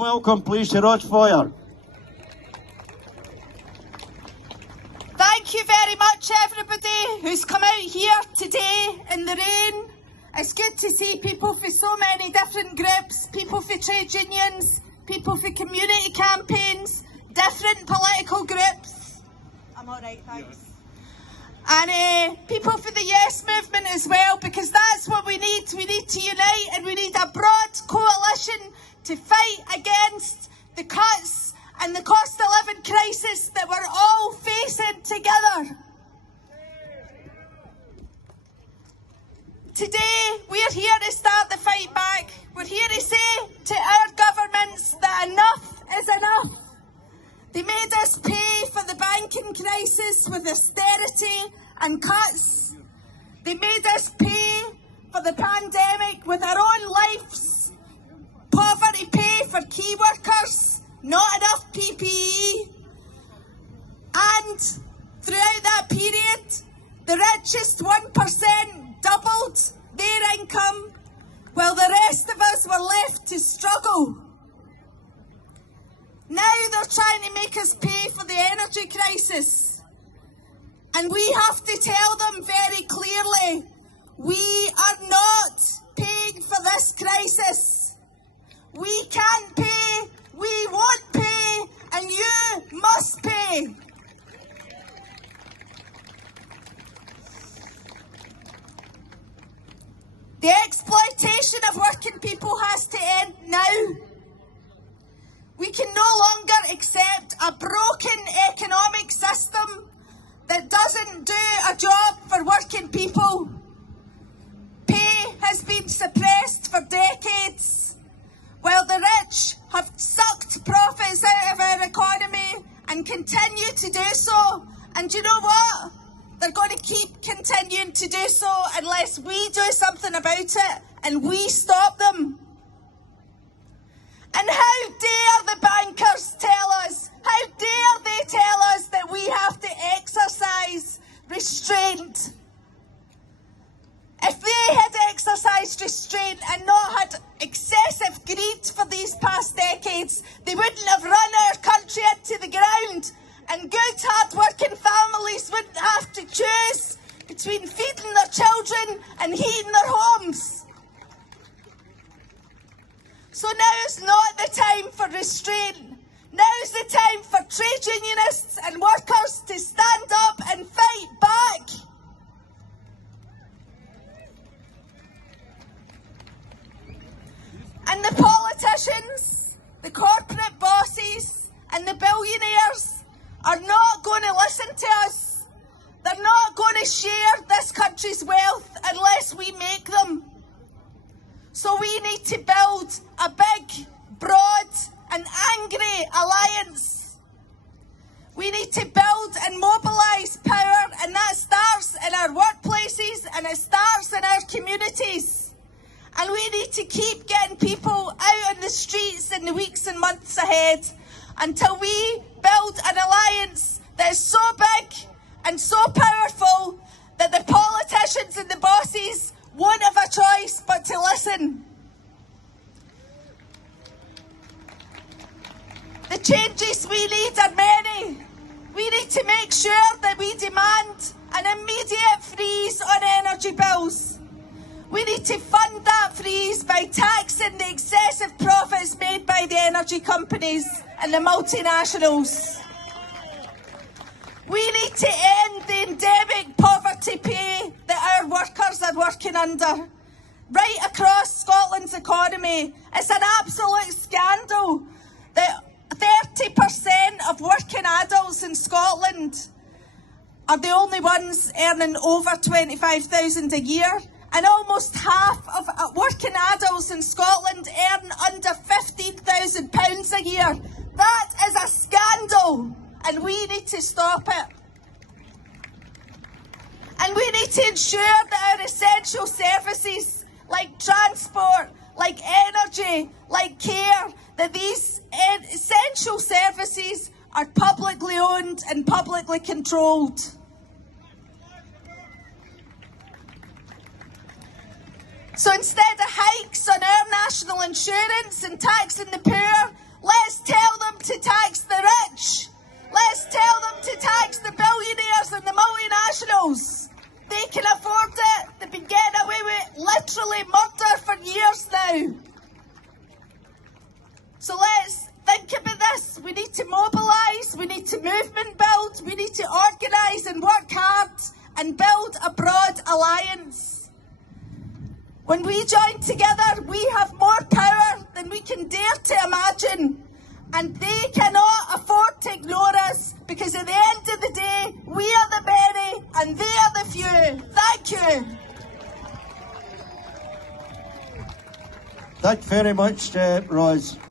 welcome, please, to Rochfire. Thank you very much, everybody who's come out here today in the rain. It's good to see people for so many different groups, people for trade unions, people for community campaigns, different political groups. I'm all right, thanks. And people for the Yes movement as well, because that's what we need. We need to unite, and we need a broad coalition to fight against the cuts and the cost of living crisis that we're all facing together. Today, we're here to start the fight back. We're here to say to our governments that enough is enough. They made us pay for the banking crisis with austerity and cuts. They made us pay for the pandemic with our own lives. Poverty pay for key workers, not enough PPE. And throughout that period, the richest 1% doubled their income, while the rest of us were left to struggle. Now they're trying to make us pay for the energy crisis. And we have to tell them very clearly, we are not paying for this crisis. We can't pay, we won't pay, and you must pay. The exploitation of working people has to end now. We can no longer accept a broken economic system that doesn't do a job for working people. Pay has been suppressed for decades, while the rich have sucked profits out of our economy and continue to do so. And you know what? They're going to keep continuing to do so unless we do something about it and we stop them. And how dare the bankers tell us, how dare they tell us that we have to exercise restraint? If they had exercised restraint and not had excessive greed for these past decades, they wouldn't have run our country into the ground, and good hard-working families wouldn't have to choose between feeding their children and heating their homes. So now is not the time for restraint. Now is the time for trade unionists and workers to stand up and fight back. And the politicians, the corporate bosses and the billionaires are not going to listen to us. They're not going to share this country's wealth unless we make them. So we need to build a big, broad and angry alliance. We need to build and mobilise power, and that starts in our workplaces and it starts in our communities. And we need to keep getting people out on the streets in the weeks and months ahead until we build an alliance that is so big and so powerful that the politicians and the bosses won't have a choice but to listen. The changes we need are many. We need to make sure that we demand an immediate freeze on energy bills. We need to fund that freeze by taxing the excessive profits made by the energy companies and the multinationals. We need to end the endemic poverty pay that our workers are working under. Right across Scotland's economy, it's an absolute scandal that 30% of working adults in Scotland are the only ones earning over £25,000 a year. And almost half of working adults in Scotland earn under £15,000 a year. That is a scandal, and we need to stop it. And we need to ensure that our essential services, like transport, like energy, like care, that these essential services are publicly owned and publicly controlled. So instead of hikes on our national insurance and taxing the poor, celebrate murder for years now. So let's think about this. We need to mobilise, we need to movement build, we need to organise and work hard and build a broad alliance. When we join together, we have more power than we can dare to imagine. And they cannot afford to ignore us, because at the end of the day, we are the many and they are the few. Thank you. Thank you very much, Ros.